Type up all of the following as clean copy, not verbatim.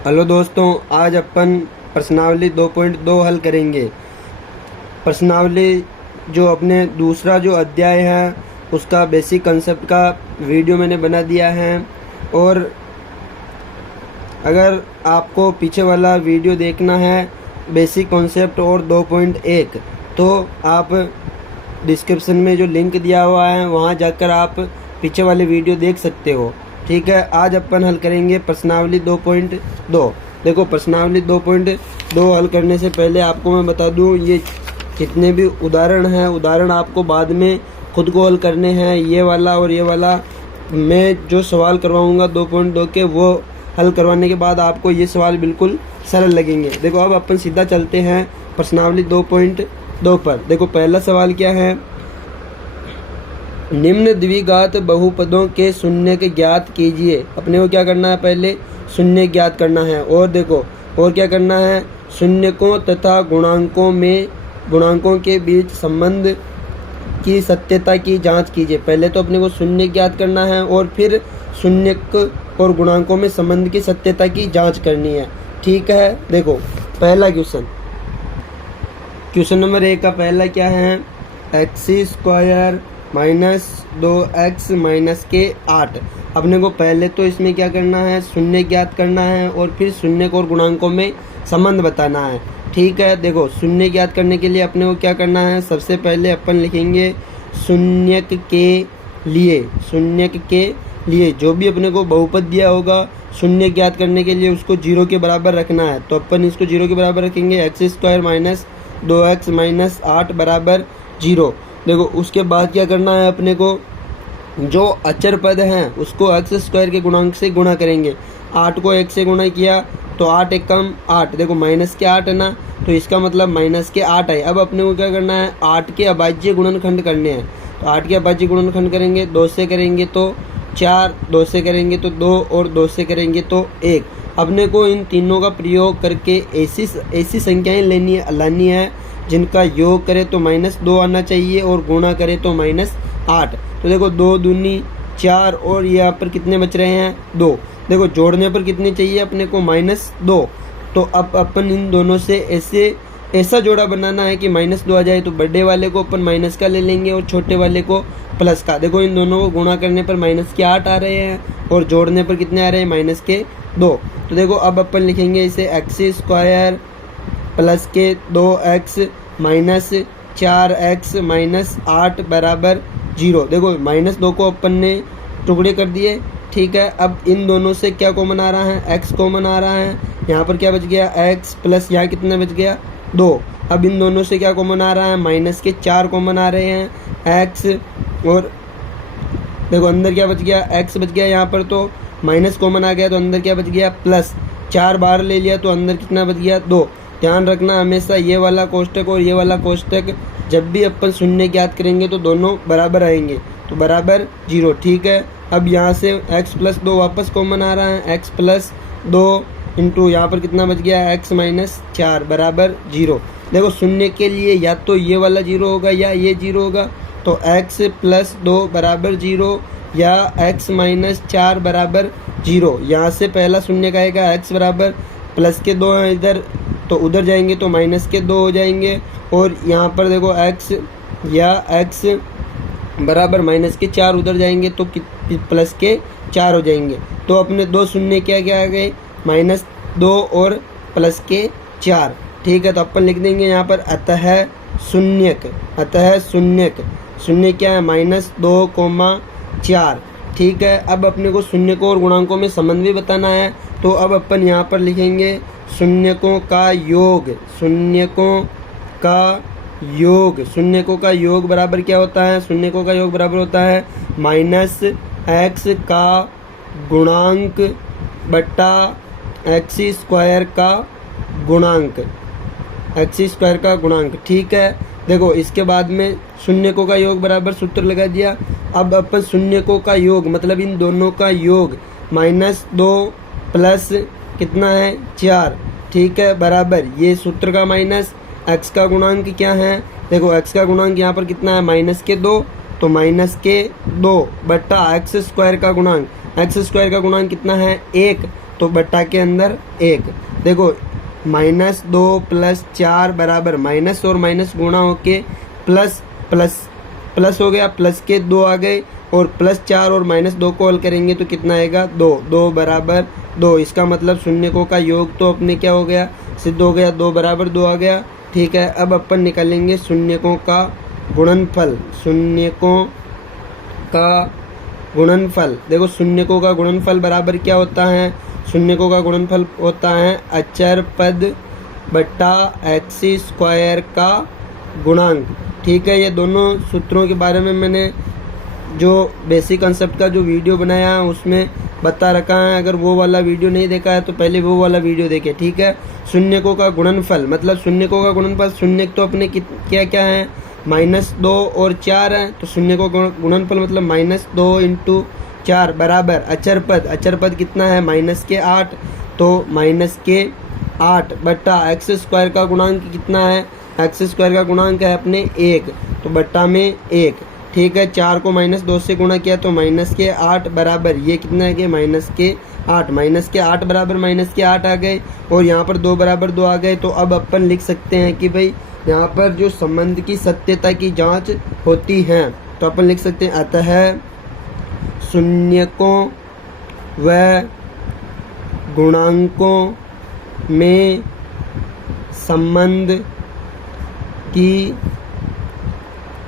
Hello दोस्तों, आज अपन प्रश्नावली 2.2 हल करेंगे। प्रश्नावली जो अपने दूसरा जो अध्याय है उसका बेसिक कंसेप्ट का वीडियो मैंने बना दिया है। और अगर आपको पीछे वाला वीडियो देखना है बेसिक कॉन्सेप्ट और 2.1 तो आप डिस्क्रिप्शन में जो लिंक दिया हुआ है वहाँ जाकर आप पीछे वाले वीडियो देख सकते हो। ठीक है, आज अपन हल करेंगे प्रश्नावली 2.2। देखो, प्रश्नावली 2.2 हल करने से पहले आपको मैं बता दूं, ये जितने भी उदाहरण हैं, उदाहरण आपको बाद में खुद को हल करने हैं। ये वाला और ये वाला मैं जो सवाल करवाऊंगा 2.2 के, वो हल करवाने के बाद आपको ये सवाल बिल्कुल सरल लगेंगे। देखो, अब अपन सीधा चलते हैं प्रश्नावली 2.2 पर। देखो, पहला सवाल क्या है, निम्न द्विघात बहुपदों के शून्य ज्ञात कीजिए। अपने को क्या करना है, पहले शून्य ज्ञात करना है। और देखो, और क्या करना है, शून्यकों तथा गुणांकों के बीच संबंध की सत्यता की जांच कीजिए। पहले तो अपने को शून्य ज्ञात करना है और फिर शून्यक और गुणांकों में संबंध की सत्यता की जांच करनी है। ठीक है, देखो पहला क्वेश्चन नंबर 1 का पहला क्या है, x² माइनस 2x माइनस के 8। अपने को पहले तो इसमें क्या करना है, शून्य ज्ञात करना है और फिर शून्य और गुणांकों में संबंध बताना है। ठीक है, देखो शून्य ज्ञात करने के लिए अपने को क्या करना है, सबसे पहले अपन लिखेंगे शून्यक के लिए जो भी अपने को बहुपद दिया होगा शून्य ज्ञात करने के लिए उसको 0 के बराबर रखना है। तो अपन इसको 0 के बराबर रखेंगे, x² माइनस 2x माइनस 8 बराबर 0। देखो, उसके बाद क्या करना है, अपने को जो अचर पद हैं उसको x² के गुणांक से गुणा करेंगे। 8 को 1 से गुणा किया तो 8 एक कम 8, देखो माइनस के 8 है ना, तो इसका मतलब माइनस के 8 है। अब अपने को क्या करना है, 8 के अभाज्य गुणनखंड करने हैं। तो 8 के अभाज्य गुणनखंड करेंगे, 2 से करेंगे तो 4, 2 से करेंगे तो 2 और 2 से करेंगे तो 1। अपने को इन तीनों का प्रयोग करके ऐसी संख्याएं लानी है जिनका योग करे तो -2 आना चाहिए और गुणा करे तो -8। तो देखो 2 दूनी 4 और यहाँ पर कितने बच रहे हैं, 2। देखो जोड़ने पर कितने चाहिए अपने को, -2। तो अब अपन इन दोनों से ऐसा जोड़ा बनाना है कि -2 आ जाए। तो बड़े वाले को अपन माइनस का ले लेंगे और छोटे वाले को प्लस का। देखो इन दोनों को गुणा करने पर -8 आ रहे हैं और जोड़ने पर कितने आ रहे हैं, -2। तो देखो अब अपन लिखेंगे इसे x² प्लस के 2x माइनस 4x माइनस 8 बराबर 0। देखो -2 को अपन ने टुकड़े कर दिए। ठीक है, अब इन दोनों से क्या कॉमन आ रहा है, x कॉमन आ रहा है। यहाँ पर क्या बच गया, x प्लस यहाँ कितना बच गया, 2। अब इन दोनों से क्या कॉमन आ रहा है, -4 कॉमन आ रहे हैं, x और देखो अंदर क्या बच गया, x बच गया। यहाँ पर तो माइनस कॉमन आ गया तो अंदर क्या बच गया, प्लस। 4 बार ले लिया तो अंदर कितना बच गया, 2। ध्यान रखना हमेशा ये वाला कोष्टक और ये वाला कोष्टक जब भी अपन शून्य ज्ञात करेंगे तो दोनों बराबर आएंगे, तो बराबर 0। ठीक है, अब यहाँ से x प्लस 2 वापस कॉमन आ रहा है, x प्लस 2 इंटू यहाँ पर कितना बच गया, x माइनस 4 बराबर 0। देखो शून्य के लिए या तो ये वाला 0 होगा या ये 0 होगा। तो x प्लस 2 बराबर 0 या x माइनस 4 बराबर 0। यहाँ से पहला शून्य का आएगा x बराबर प्लस के 2 है इधर, तो उधर जाएंगे तो -2 हो जाएंगे। और यहाँ पर देखो x या x बराबर -4 उधर जाएंगे तो प्लस के 4 हो जाएंगे। तो अपने 2 शून्य क्या आ गए, -2 और प्लस के 4। ठीक है, तो अपन लिख देंगे यहाँ पर अतः शून्य क्या है, -2, 4। ठीक है, अब अपने को शून्यकों और गुणांकों में संबंध भी बताना है। तो अब अपन यहाँ पर लिखेंगे शून्यकों का योग बराबर क्या होता है, शून्यकों का योग बराबर होता है -x का गुणांक बट्टा x² का गुणांक। ठीक है, देखो इसके बाद में शून्यकों का योग बराबर सूत्र लगा दिया। अब अपन शून्यकों का योग मतलब इन दोनों का योग -2 प्लस कितना है, 4। ठीक है, बराबर ये सूत्र का माइनस x का गुणांक क्या है, देखो x का गुणांक यहाँ पर कितना है, -2। तो -2 बट्टा x² का गुणांक, x² का गुणांक कितना है, 1। तो बट्टा के अंदर 1। देखो -2 + 4 बराबर माइनस और माइनस गुणा होके प्लस प्लस प्लस हो गया, प्लस के 2 आ गए और +4 और -2 को हल करेंगे तो कितना आएगा 2। 2 बराबर 2, इसका मतलब शून्यकों का योग तो अपने क्या हो गया, सिद्ध हो गया। 2 बराबर 2 आ गया। ठीक है, अब अपन निकालेंगे शून्यकों का गुणनफल। शून्यकों का गुणनफल, देखो शून्यकों का गुणनफल बराबर क्या होता है, शून्यकों का गुणनफल होता है अचर पद बट्टा एक्स स्क्वायर का गुणांक। ठीक है, ये दोनों सूत्रों के बारे में मैंने जो बेसिक कंसेप्ट का जो वीडियो बनाया है उसमें बता रखा है। अगर वो वाला वीडियो नहीं देखा है तो पहले वो वाला वीडियो देखें। ठीक है, शून्यकों का गुणनफल मतलब शून्यकों का गुणनफल, शून्य तो अपने क्या क्या है, -2 और 4 है, तो शून्यकों का गुणनफल मतलब -2 × 4 बराबर अचर पद कितना है -8, तो -8 बट्टा एक्स स्क्वायर का गुणांक कितना है, एक्स स्क्वायर का गुणांक है अपने 1, तो बट्टा में 1। ठीक है, 4 को -2 से गुणा किया तो -8 बराबर ये कितना है कि -8 बराबर -8 आ गए और यहाँ पर 2 बराबर 2 आ गए। तो अब अपन लिख सकते हैं कि भाई यहाँ पर जो संबंध की सत्यता की जांच होती है, तो अपन लिख सकते हैं अतः शून्यकों व गुणांकों में संबंध की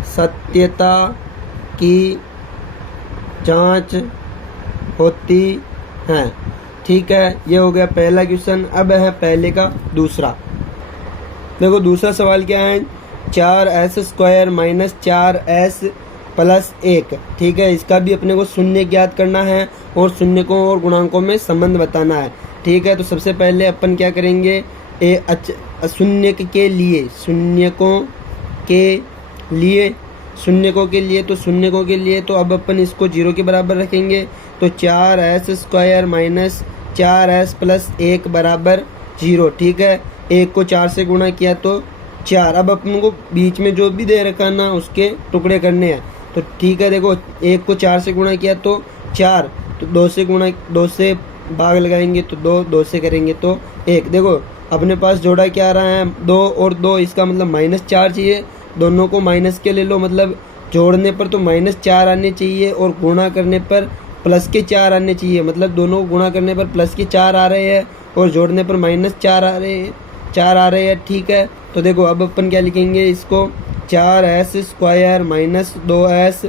सत्यता की जांच होती है। ठीक है, ये हो गया पहला क्वेश्चन। अब है पहले का दूसरा। देखो दूसरा सवाल क्या है, 4s² - 4s + 1। ठीक है, इसका भी अपने को शून्य ज्ञात करना है और शून्यकों और गुणांकों में संबंध बताना है। ठीक है, तो सबसे पहले अपन क्या करेंगे, शून्यकों के लिए तो अब अपन इसको 0 के बराबर रखेंगे, तो 4s² - 4s + 1 बराबर 0। ठीक है, 1 को 4 से गुणा किया तो 4। अब अपन को बीच में जो भी दे रखा ना उसके टुकड़े करने हैं, तो ठीक है, देखो 1 को 4 से गुणा किया तो 4, तो 2 से भाग लगाएंगे तो 2 से करेंगे तो 1। देखो अपने पास जोड़ा क्या आ रहा है, 2 और 2, इसका मतलब -4 चाहिए। दोनों को माइनस के ले लो, मतलब जोड़ने पर तो -4 आने चाहिए और गुणा करने पर +4 आने चाहिए। मतलब दोनों को गुणा करने पर +4 आ रहे हैं और जोड़ने पर -4 आ रहे हैं। ठीक है, तो देखो अब अपन क्या लिखेंगे इसको, 4s² - 2s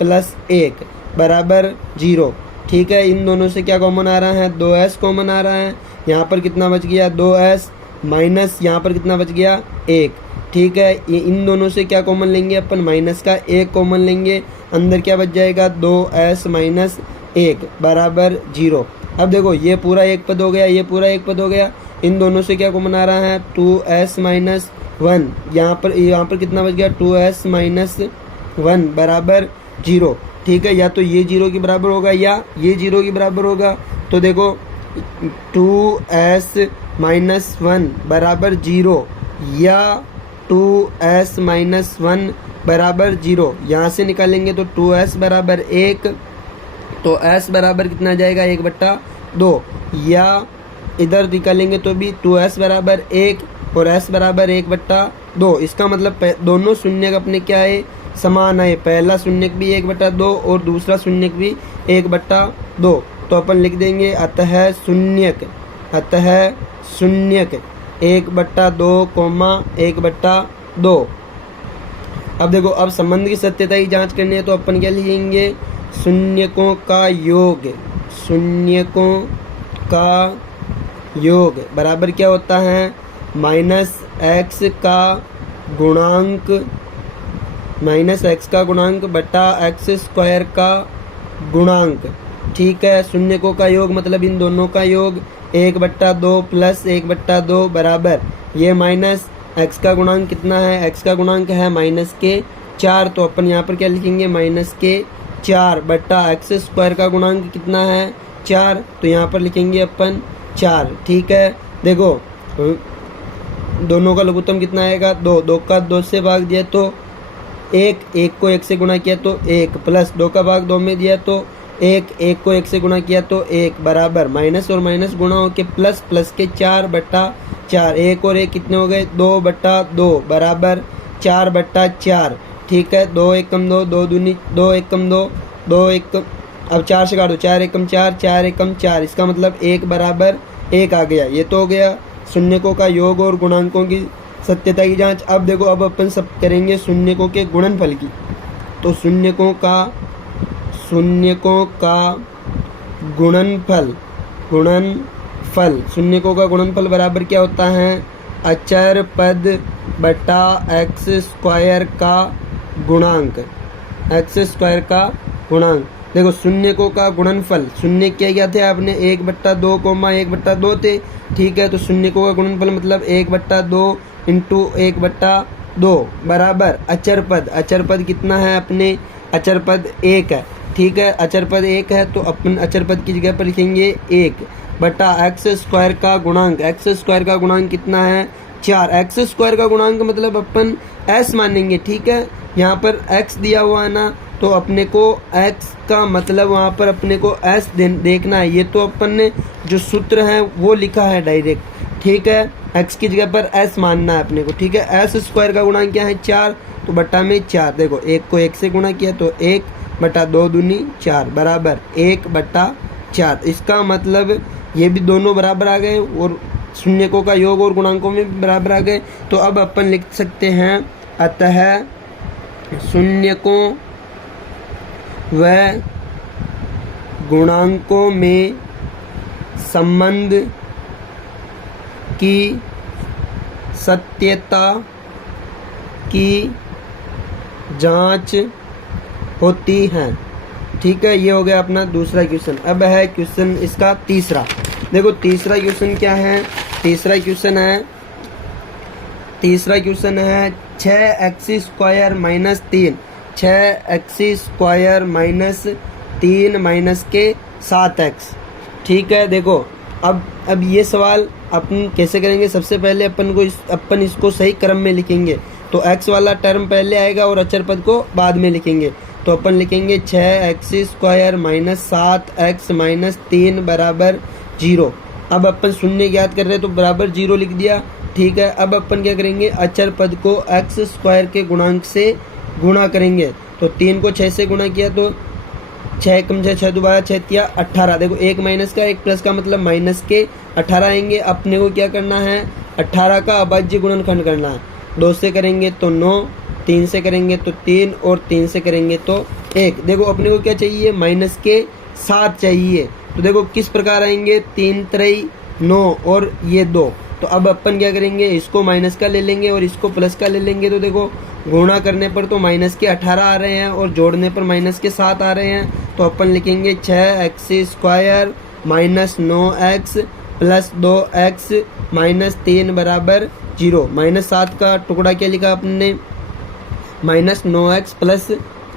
+ 1 बराबर 0। ठीक है, इन दोनों से क्या कॉमन आ रहा है, 2s कॉमन आ रहा है। यहाँ पर कितना बच गया 2s माइनस यहाँ पर कितना बच गया 1। ठीक है, ये इन दोनों से क्या कॉमन लेंगे अपन, माइनस का 1 कॉमन लेंगे, अंदर क्या बच जाएगा 2s - 1 बराबर 0। अब देखो ये पूरा एक पद हो गया, ये पूरा एक पद हो गया। इन दोनों से क्या कॉमन आ रहा है 2s - 1, यहाँ पर कितना बच गया 2s - 1 बराबर 0। ठीक है, या तो ये 0 के बराबर होगा या ये 0 के बराबर होगा। तो देखो 2s - 1 बराबर 0 या 2s - 1 बराबर 0, यहाँ से निकालेंगे तो 2s बराबर 1, तो s बराबर कितना जाएगा 1/2, या इधर निकालेंगे तो भी 2s बराबर 1 और s बराबर 1/2। इसका मतलब दोनों शून्य अपने क्या है, समान है। पहला शून्य भी 1/2 और दूसरा शून्य भी 1/2। तो अपन लिख देंगे अतः शून्यक 1/2, 1/2। अब देखो, अब संबंध की सत्यता की जांच करनी है तो अपन क्या लिखेंगे, शून्यकों का योग बराबर क्या होता है, -x का गुणांक बटा x² का गुणांक। ठीक है, शून्यकों का योग मतलब इन दोनों का योग 1/2 + 1/2 बराबर ये माइनस x का गुणांक कितना है, x का गुणांक है -4, तो अपन यहाँ पर क्या लिखेंगे -4 बट्टा x² का गुणांक कितना है 4, तो यहाँ पर लिखेंगे अपन 4। ठीक है, देखो दोनों का लघुत्तम कितना आएगा 2, 2 का 2 से भाग दिया तो 1, 1 को 1 से गुणा किया तो 1, प्लस 2 का भाग 2 में दिया तो एक को एक से गुणा किया तो एक बराबर माइनस और माइनस गुणा होके प्लस, प्लस के 4/4, एक और एक कितने हो गए 2/2 बराबर 4/4। ठीक है, 2 एकम 2, 2 दूनी 2 एकम 2, 2 एक अब 4 से काट दो, 4 एकम 4, 4 एकम 4, इसका मतलब 1 बराबर 1 आ गया। ये तो हो गया शून्यकों का योग और गुणांकों की सत्यता की जांच। अब देखो, अब अपन सब करेंगे शून्यकों के गुणनफल की। तो शून्यकों का गुणनफल शून्यकों का गुणनफल बराबर क्या होता है, अचर पद बटा एक्स स्क्वायर का गुणांक, एक्स स्क्वायर का गुणांक। देखो शून्यकों का गुणनफल, शून्य क्या थे आपने 1/2 कोमा 1/2 थे। ठीक है, तो शून्यकों का गुणनफल मतलब 1/2 इंटू 1/2 बराबर अचर पद कितना है अपने, अचर पद 1 है। ठीक है, अचर पद 1 है तो अपन अचर पद की जगह पर लिखेंगे 1 बटा एक्स स्क्वायर का गुणांक। एक्स स्क्वायर का गुणांक कितना है 4। एक्स स्क्वायर का गुणांक मतलब अपन s मानेंगे। ठीक है, यहाँ पर x दिया हुआ है ना, तो अपने को x का मतलब वहाँ पर अपने को s देखना है। ये तो अपन ने जो सूत्र है वो लिखा है डायरेक्ट। ठीक है, x की जगह पर s मानना है अपने को। ठीक है, s स्क्वायर का गुणांक क्या है 4, तो बट्टा में 4। देखो 1 को 1 से गुणा किया तो 1/2 दूनी 4 बराबर 1/4। इसका मतलब ये भी दोनों बराबर आ गए और शून्यकों का योग और गुणांकों में भी बराबर आ गए। तो अब अपन लिख सकते हैं, अतः शून्यकों व गुणांकों में संबंध की सत्यता की जांच होती है। ठीक है, ये हो गया अपना दूसरा क्वेश्चन। अब है क्वेश्चन इसका तीसरा। देखो तीसरा क्वेश्चन क्या है, तीसरा क्वेश्चन है 6x square minus 3, 6x square minus 3 minus के 7x। ठीक है, देखो अब ये सवाल अपन कैसे करेंगे। सबसे पहले अपन इसको सही क्रम में लिखेंगे। तो x वाला टर्म पहले आएगा और अचर पद को बाद में लिखेंगे। तो अपन लिखेंगे 6x square minus 7x minus 3 बराबर 0। अब अपन शून्य ज्ञात कर रहे हैं तो बराबर 0 लिख दिया। ठीक है, अब अपन क्या करेंगे, अचर पद को x स्क्वायर के गुणांक से गुणा करेंगे। तो 3 को 6 से गुणा किया तो 6 कम 6, 6 दोबारा 6 किया 18। देखो 1 माइनस का 1 प्लस का मतलब माइनस के 18 आएंगे। अपने को क्या करना है, 18 का अभाज्य गुणनखंड करना है। 2 से करेंगे तो 9, 3 से करेंगे तो 3 और 3 से करेंगे तो 1। देखो अपने को क्या चाहिए, माइनस के 7 चाहिए। तो देखो किस प्रकार आएंगे, 3 3 9 और ये 2। तो अब अपन क्या करेंगे, इसको माइनस का ले लेंगे और इसको प्लस का ले लेंगे। तो देखो गुणा करने पर तो माइनस के 18 आ रहे हैं और जोड़ने पर माइनस के 7 आ रहे हैं। तो अपन लिखेंगे 6x square minus 9x plus 2x minus 3 बराबर 0। माइनस 7 का टुकड़ा क्या लिखा अपने, माइनस 9x प्लस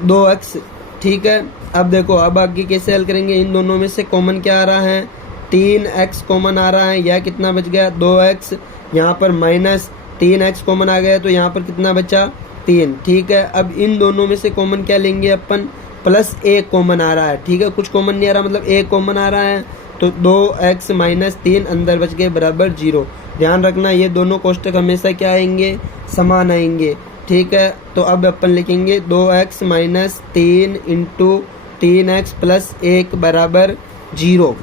2x। ठीक है, अब देखो अब आगे कैसे हल करेंगे। इन दोनों में से कॉमन क्या आ रहा है, 3x कॉमन आ रहा है। यह कितना बच गया 2x, यहाँ पर माइनस 3x कॉमन आ गया तो यहाँ पर कितना बचा 3। ठीक है, अब इन दोनों में से कॉमन क्या लेंगे अपन, प्लस 1 कॉमन आ रहा है। ठीक है, कुछ कॉमन नहीं आ रहा मतलब 1 कॉमन आ रहा है। तो 2x माइनस 3 अंदर बच गए बराबर 0। ध्यान रखना ये दोनों कोष्टक हमेशा क्या आएंगे, समान आएंगे। ठीक है, तो अब अपन लिखेंगे 2x minus 3 into 3x plus 1 बराबर 0।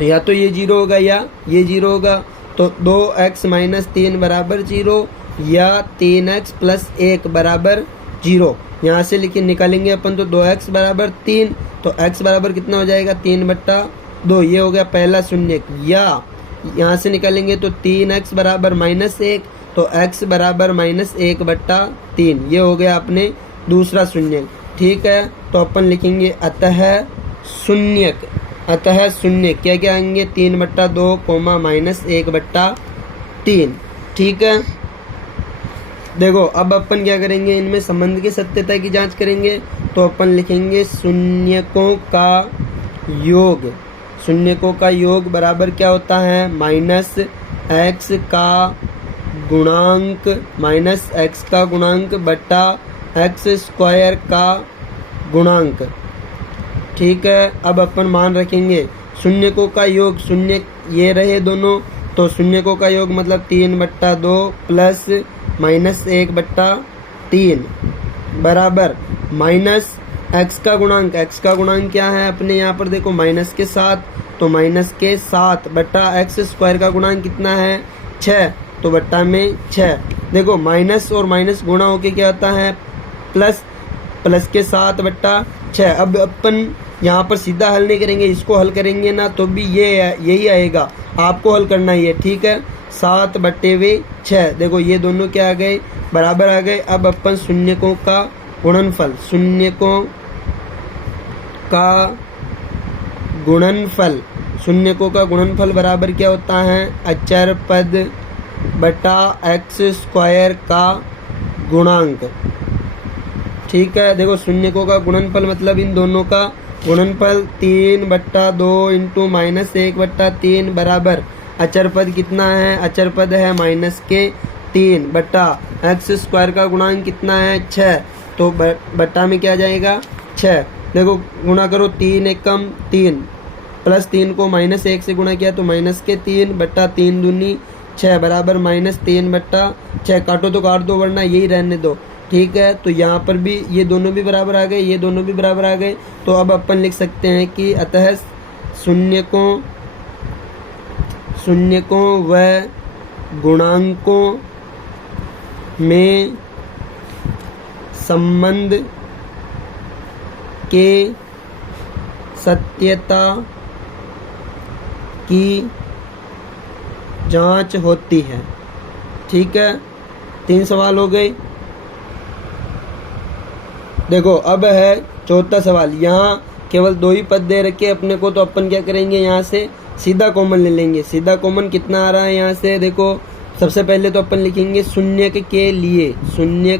या तो ये 0 होगा या ये 0 होगा। तो 2x माइनस 3 बराबर 0 या 3x प्लस 1 बराबर 0। यहाँ से निकालेंगे अपन तो 2x बराबर 3, तो x बराबर कितना हो जाएगा 3/2। ये हो गया पहला शून्य। या यहाँ से निकालेंगे तो 3x बराबर माइनस 1, तो x बराबर माइनस 1/3। ये हो गया अपने दूसरा शून्य। ठीक है, तो अपन लिखेंगे अतः शून्य क्या क्या आएंगे, 3/2 कोमा माइनस 1/3। ठीक है, देखो अब अपन क्या करेंगे, इनमें संबंध की सत्यता की जांच करेंगे। तो अपन लिखेंगे शून्यकों का योग बराबर क्या होता है, माइनस एक्स का गुणांक बटा एक्स स्क्वायर का गुणांक। ठीक है। अब अपन मान रखेंगे शून्यकों का योग, शून्य ये रहे दोनों, तो शून्यकों का योग मतलब 3/2 प्लस -1/3 बराबर माइनस एक्स का गुणांक। एक्स का गुणांक क्या है अपने यहाँ पर देखो माइनस के 7, तो माइनस के 7 बट्टा एक्स स्क्वायर का गुणांक कितना है 6, तो बट्टा में 6। देखो माइनस और माइनस गुणा होके क्या होता है प्लस, प्लस के 7 बट्टा 6। अब अपन यहाँ पर सीधा हल नहीं करेंगे, इसको हल करेंगे ना तो भी यही आएगा, आपको हल करना ही है, ठीक है। 7/6 देखो ये दोनों क्या आ गए बराबर आ गए। अब अपन शून्यकों का गुणनफल, शून्यकों का गुणनफल, शून्यकों का गुणनफल बराबर क्या होता है अचर पद बटा एक्स स्क्वायर का गुणांक, ठीक है। देखो शून्यकों का गुणनफल मतलब इन दोनों का गुणनफल 3/2 इंटू -1/3 बराबर अचर पद कितना है, अचर पद है -3 बटा एक्स स्क्वायर का गुणांक कितना है 6, तो बट्टा में क्या जाएगा 6। देखो गुणा करो 3 एकम 3 प्लस 3 को -1 से गुणा किया तो -3 बट्टा 3 दूनी 6 बराबर -3/6। काटो तो काट दो वरना यही रहने दो, ठीक है। तो यहाँ पर भी ये दोनों भी बराबर आ गए, ये दोनों भी बराबर आ गए। तो अब अपन लिख सकते हैं कि अतः शून्यकों व गुणांकों में संबंध के सत्यता की जांच होती है, ठीक है। 3 सवाल हो गए। देखो अब है चौथा सवाल। यहाँ केवल 2 ही पद दे रखे अपने को, तो अपन क्या करेंगे यहाँ से सीधा कॉमन ले लेंगे। सीधा कॉमन कितना आ रहा है यहाँ से देखो, सबसे पहले तो अपन लिखेंगे शून्य के लिए, शून्य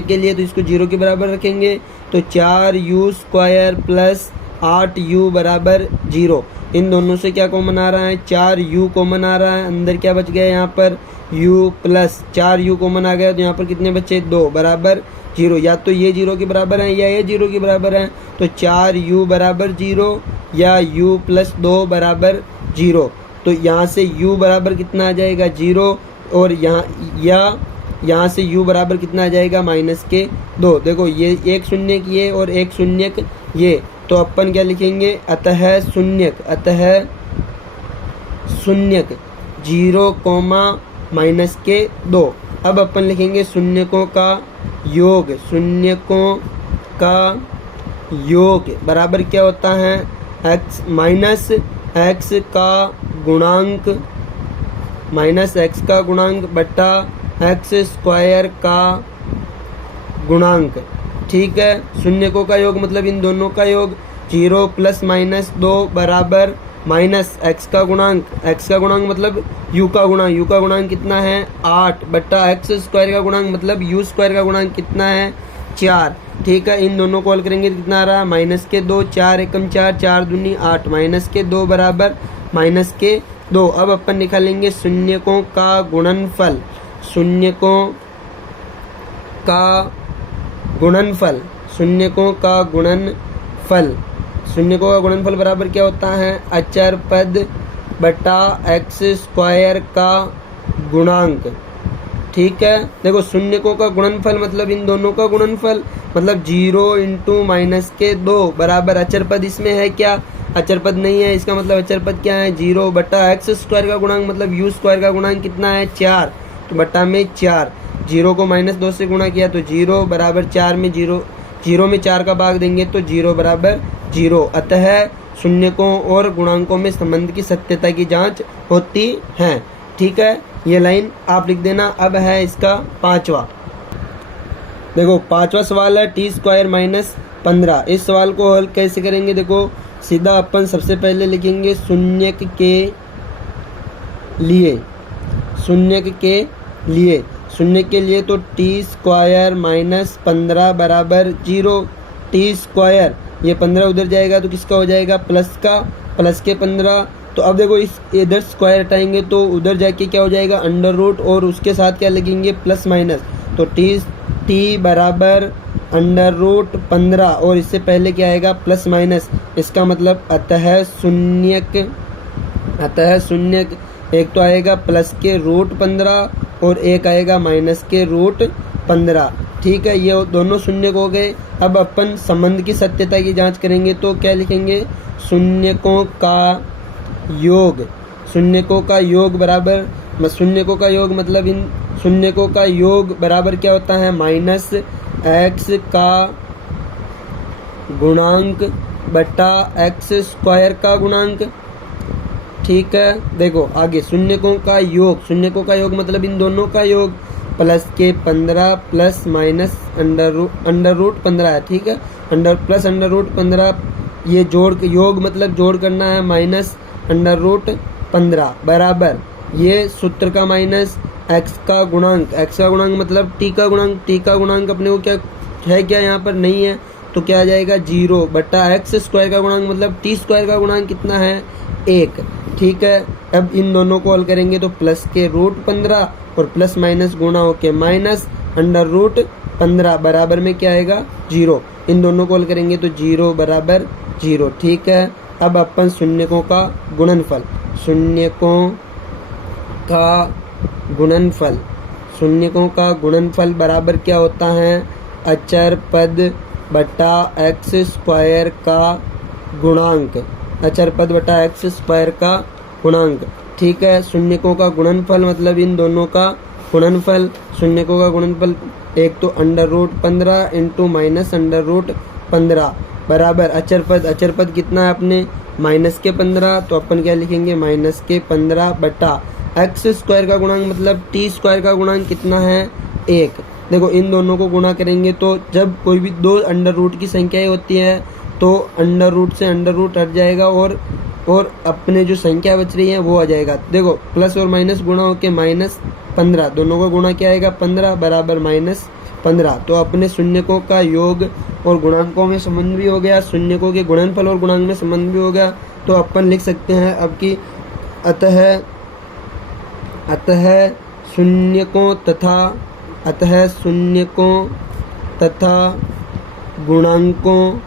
के लिए तो इसको 0 के बराबर रखेंगे, तो 4u² प्लस 8u बराबर 0। इन दोनों से क्या कॉमन आ रहा है 4u कॉमन आ रहा है, अंदर क्या बच गया यहाँ पर u प्लस 4u कॉमन आ गया, तो यहाँ पर कितने बचे 2 बराबर 0। या तो ये 0 के बराबर है या ये 0 के बराबर है, तो 4u बराबर 0 या u प्लस 2 बराबर 0। तो यहाँ से u बराबर कितना आ जाएगा 0, और यहाँ से u बराबर कितना आ जाएगा -2। देखो ये एक शून्य ये और एक शून्य ये, तो अपन क्या लिखेंगे अतः शून्यक 0, -2। अब अपन लिखेंगे शून्यकों का योग, शून्यकों का योग बराबर क्या होता है x माइनस एक्स का गुणांक बट्टा एक्स स्क्वायर का गुणांक, ठीक है। शून्यकों का योग मतलब इन दोनों का योग, 0 प्लस -2 बराबर माइनस एक्स का गुणांक मतलब u का गुणांक कितना है 8 बट्टा एक्स स्क्वायर का गुणांक मतलब u स्क्वायर का गुणांक कितना है 4, ठीक है। इन दोनों को हल करेंगे तो कितना आ रहा है -2, 4 एकम 4, 4 दूनी 8, -2 बराबर -2। अब अपन निकालेंगे शून्यकों का गुणनफल, शून्यकों का गुणनफल बराबर क्या होता है अचर पद बटा एक्स स्क्वायर का गुणांक, ठीक है। देखो शून्यकों का गुणनफल मतलब इन दोनों का गुणनफल मतलब 0 इंटू -2 बराबर अचर पद इसमें है क्या, अचर पद नहीं है, इसका मतलब अचर पद क्या है 0 बटा एक्स स्क्वायर का गुणांक मतलब u स्क्वायर का गुणांक कितना है 4, तो बटा में 4। 0 को -2 से गुणा किया तो 0 बराबर 4 में 0 में 4 का भाग देंगे तो 0 बराबर 0। अतः शून्यकों और गुणांकों में संबंध की सत्यता की जांच होती है, ठीक है। ये लाइन आप लिख देना। अब है इसका 5वां। देखो 5वां सवाल है t² -15। इस सवाल को हल कैसे करेंगे देखो, सीधा अपन सबसे पहले लिखेंगे शून्यक के लिए, शून्य के लिए तो t² -15 बराबर 0। t² ये 15 उधर जाएगा तो किसका हो जाएगा प्लस के 15। तो अब देखो इस इधर स्क्वायर हटाएंगे तो उधर जाके क्या हो जाएगा अंडर रूट, और उसके साथ क्या लगेंगे प्लस माइनस, तो टी बराबर अंडर रूट 15 और इससे पहले क्या आएगा प्लस माइनस, इसका मतलब अतः शून्य एक तो आएगा प्लस के रूट 15 और एक आएगा माइनस के रूट 15। ठीक है, ये दोनों शून्य हो गए। अब अपन संबंध की सत्यता की जांच करेंगे तो क्या लिखेंगे, शून्यकों का योग बराबर, शून्यकों का योग मतलब इन शून्यकों का योग बराबर क्या होता है, माइनस एक्स का गुणांक बटा एक्स स्क्वायर का गुणांक। ठीक है, देखो आगे शून्यकों का योग मतलब इन दोनों का योग, प्लस के 15 प्लस माइनस अंडर रूट 15 है। ठीक है, अंडर रूट 15, ये योग मतलब जोड़ करना है, माइनस अंडर रूट 15 बराबर ये सूत्र का माइनस एक्स का गुणांक मतलब टी का गुणांक अपने को क्या है, क्या यहाँ पर नहीं है तो क्या आ जाएगा 0 बटा एक्स स्क्वायर का गुणांक मतलब टी स्क्वायर का गुणांक कितना है 1। ठीक है, अब इन दोनों को हल करेंगे तो प्लस के रूट 15 और प्लस माइनस गुणा होके माइनस अंडर रूट 15 बराबर में क्या आएगा 0। इन दोनों को हल करेंगे तो 0 बराबर 0। ठीक है, अब अपन शून्यकों का गुणनफल बराबर क्या होता है, अचर पद बटा एक्स स्क्वायर का गुणांक। ठीक है, शून्यकों का गुणनफल मतलब इन दोनों का गुणनफल। शून्यकों का गुणनफल एक तो under root 15 into minus under root 15 बराबर अचर पद कितना है अपने माइनस के 15, तो अपन क्या लिखेंगे माइनस के 15 बटा एक्स स्क्वायर का गुणांक मतलब टी स्क्वायर का गुणांक कितना है 1। देखो इन दोनों को गुणा करेंगे तो जब कोई भी दो अंडर रूट की संख्याएं होती है तो अंडर रूट से अंडर रूट हट जाएगा और अपने जो संख्या बच रही है वो आ जाएगा। देखो प्लस और माइनस गुणा होके माइनस 15, दोनों का गुणा क्या आएगा 15 बराबर माइनस 15। तो अपने शून्यकों का योग और गुणांकों में संबंध भी हो गया, शून्यकों के गुणनफल और गुणांक में संबंध भी हो गया। तो अपन लिख सकते हैं अब कि अतः शून्यकों तथा गुणांकों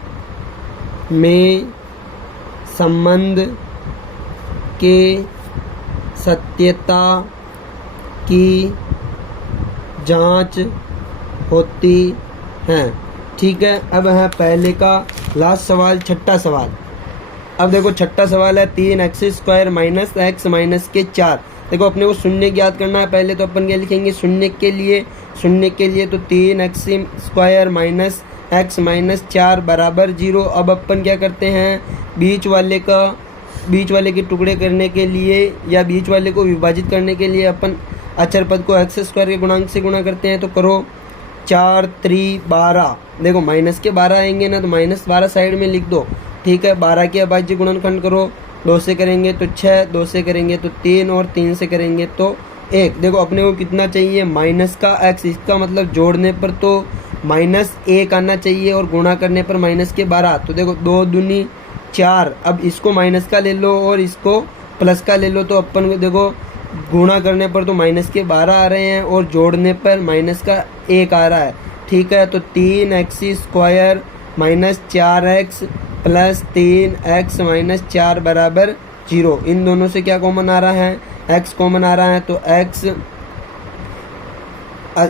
में संबंध के सत्यता की जांच होती है। ठीक है, अब है पहले का लास्ट सवाल, छठा सवाल। अब देखो छठा सवाल है 3x square minus x minus के 4। देखो अपने को शून्य ज्ञात करना है। पहले तो अपन क्या लिखेंगे शून्य के लिए तो 3x square minus x minus 4 बराबर 0। अब अपन क्या करते हैं बीच वाले के टुकड़े करने के लिए या बीच वाले को विभाजित करने के लिए अपन अचर पद को एक्स स्क्वायर के गुणांक से गुणा करते हैं। तो करो 4 3 12, देखो माइनस के 12 आएंगे ना तो माइनस 12 साइड में लिख दो। ठीक है, 12 के अभाज्य गुणनखंड करो, 2 से करेंगे तो 6, 2 से करेंगे तो 3 और 3 से करेंगे तो 1। देखो अपने को कितना चाहिए माइनस का x, इसका मतलब जोड़ने पर तो माइनस 1 आना चाहिए और गुणा करने पर माइनस के 12। तो देखो 2 दूनी 4, अब इसको माइनस का ले लो और इसको प्लस का ले लो। तो अपन को देखो गुणा करने पर तो माइनस के 12 आ रहे हैं और जोड़ने पर माइनस का 1 आ रहा है। ठीक है, तो 3x square minus 4x plus 3x minus 4 बराबर 0। इन दोनों से क्या कॉमन आ रहा है x कॉमन आ रहा है तो x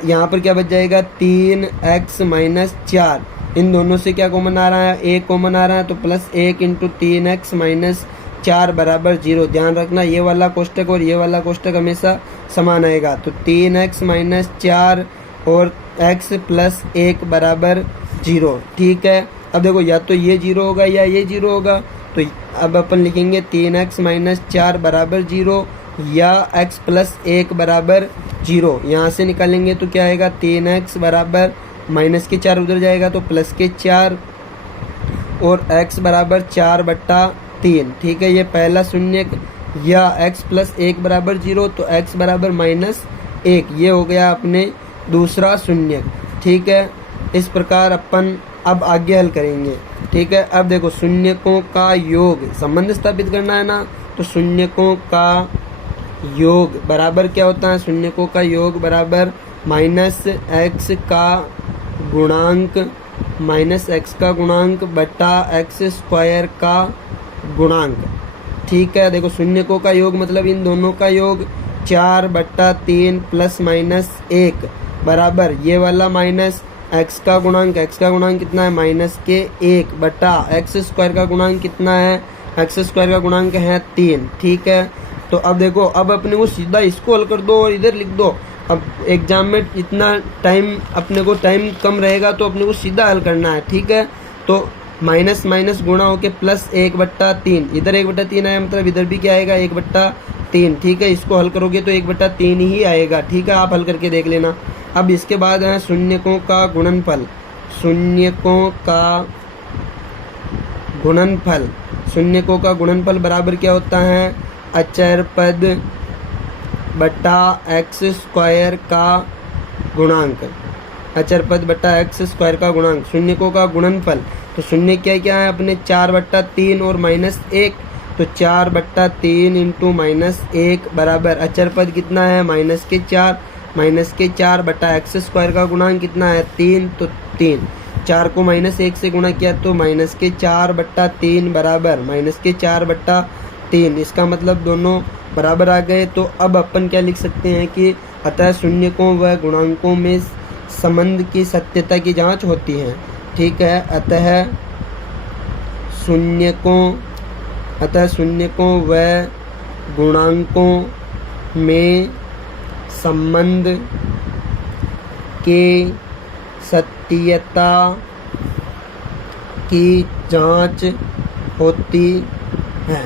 यहाँ पर क्या बच जाएगा 3x माइनस 4। इन दोनों से क्या कॉमन आ रहा है 1 कॉमन आ रहा है तो प्लस 1 इंटू 3x माइनस 4 बराबर 0। ध्यान रखना ये वाला कोष्टक और ये वाला कोष्टक हमेशा समान आएगा। तो 3x माइनस 4 और x प्लस 1 बराबर 0। ठीक है, अब देखो या तो ये 0 होगा या ये 0 होगा। तो अब अपन लिखेंगे 3x माइनस 4 बराबर 0 या x प्लस 1 बराबर 0। यहाँ से निकालेंगे तो क्या आएगा 3x बराबर माइनस के 4 उधर जाएगा तो प्लस के 4 और x बराबर 4 बट्टा 3। ठीक है, ये पहला शून्य या x प्लस 1 बराबर 0 तो x बराबर माइनस 1, ये हो गया अपने दूसरा शून्य। ठीक है, इस प्रकार अपन अब आगे हल करेंगे। ठीक है, अब देखो शून्यकों का योग संबंध स्थापित करना है ना, तो शून्यकों का योग बराबर क्या होता है, शून्यकों का योग बराबर माइनस एक्स का गुणांक बटा एक्स स्क्वायर का गुणांक। ठीक है, देखो शून्यकों का योग मतलब इन दोनों का योग 4/3 प्लस माइनस 1 बराबर ये वाला माइनस एक्स का गुणांक कितना है -1 बटा एक्स स्क्वायर का गुणांक कितना है, एक्स स्क्वायर का गुणांक है 3। ठीक है, तो अब देखो अब अपने को सीधा इसको हल कर दो और इधर लिख दो। अब एग्जाम में इतना टाइम अपने को टाइम कम रहेगा तो अपने को सीधा हल करना है। ठीक है, तो माइनस माइनस गुणा होके प्लस 1/3, इधर 1/3 आया मतलब इधर भी क्या आएगा 1/3। ठीक है, इसको हल करोगे तो 1/3 ही आएगा। ठीक है, आप हल करके देख लेना। अब इसके बाद है शून्यकों का गुणनफल। शून्यकों का गुणनफल बराबर क्या होता है, अचर पद बटा एक्स स्क्वायर का गुणांक। अचर पद बटा एक्स स्क्वायर का गुणांक शून्यकों का गुणनफल। तो शून्य क्या है अपने 4/3 और -1, तो 4/3 इंटू -1 बराबर अचर पद कितना है -4 बटा एक्स स्क्वायर का गुणांक कितना है 3, तो 3। 4 को -1 से गुणा किया तो -4/3 बराबर -4/3। इसका मतलब दोनों बराबर आ गए। तो अब अपन क्या लिख सकते हैं कि अतः शून्यकों व गुणांकों में संबंध की सत्यता की जांच होती है। ठीक है, अतः शून्यकों व गुणांकों में संबंध के सत्यता की जांच होती है।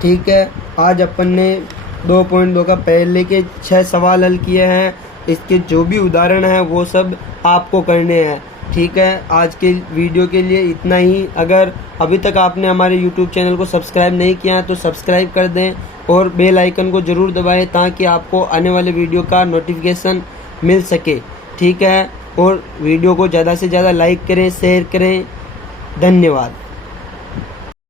ठीक है, आज अपन ने 2.2 का पहले के 6 सवाल हल किए हैं। इसके जो भी उदाहरण हैं वो सब आपको करने हैं। ठीक है, आज के वीडियो के लिए इतना ही। अगर अभी तक आपने हमारे YouTube चैनल को सब्सक्राइब नहीं किया है तो सब्सक्राइब कर दें और बेल आइकन को ज़रूर दबाएं ताकि आपको आने वाले वीडियो का नोटिफिकेशन मिल सके। ठीक है, और वीडियो को ज़्यादा से ज़्यादा लाइक करें, शेयर करें। धन्यवाद।